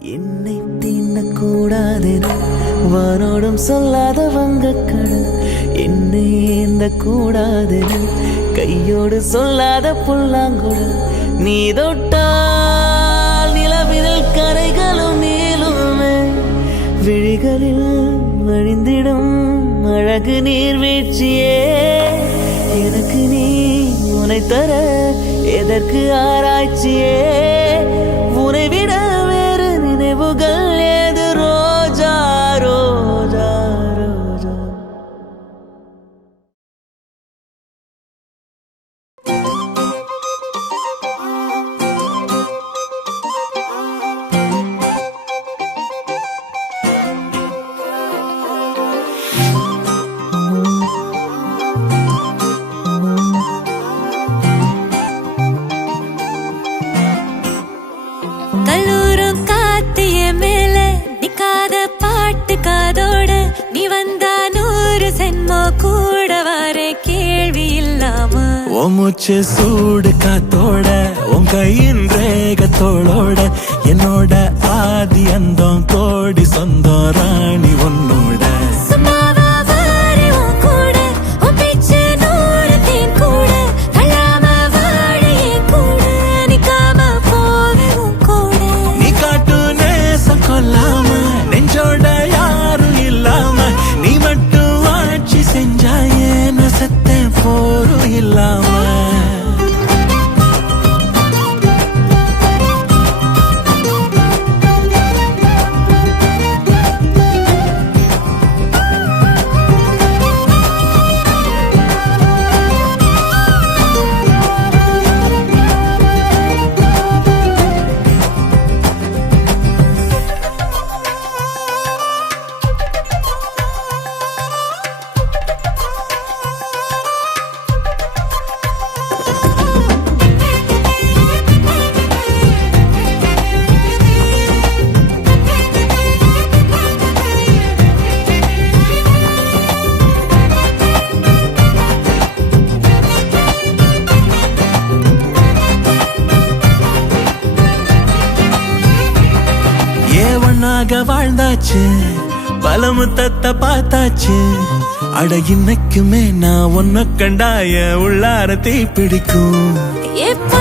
என்னை தீண்டக்கூடாதென வானோடும் சொல்லாத வங்கக்கடல், என்னை ஏந்த கூடாதென கையோடு சொல்லாத புல்லாங்குழல். நீ தொட்டால் நிலவினில் கரைகளும் நீளுமே, விழிகளில் வழிந்திடும் அழகு நீர்வீழ்ச்சியே. எனக்கு நீ உனை தர எதற்கு ஆராய்ச்சியே, உனை விட வேறு நினைவுகள் ஏது ரோஜா ரோஜா ரோஜா. கல்லூரும் காத்திய மேல நிக்காத பாட்டு காதோட, நீ வந்தா 100 சென்மோ கூட வர கேள்வி இல்லாம. ஓ மூச்சு சூடு காத்தோட, உன் கையின் ரேகத்தோளோட, என்னோட ஆதி அந்தம் கோடி சொந்தம் ராணி உன்னோட. சும்மாவா வாரு உன் கூட, உன் பேச்சு 100 தேன் கூட, கல்லாம வாழ என் கூட, நிக்காம போவே உன் கூட. நீ காட்டு நேசம் கொல்லாம, நெஞ்சோட யாரும் இல்லாம, நீ மட்டும் ஆட்சி செஞ்சாயே நான் செத்தேன் போரும் இல்லாம. ஏவனாக வாழ்ந்தாச்சு, பல முத்தத்தை பார்த்தாச்சு, அட இன்னைக்குமே நான் உன்னை கண்டாய உள்ளார தீ பிடிக்கும். எப்ப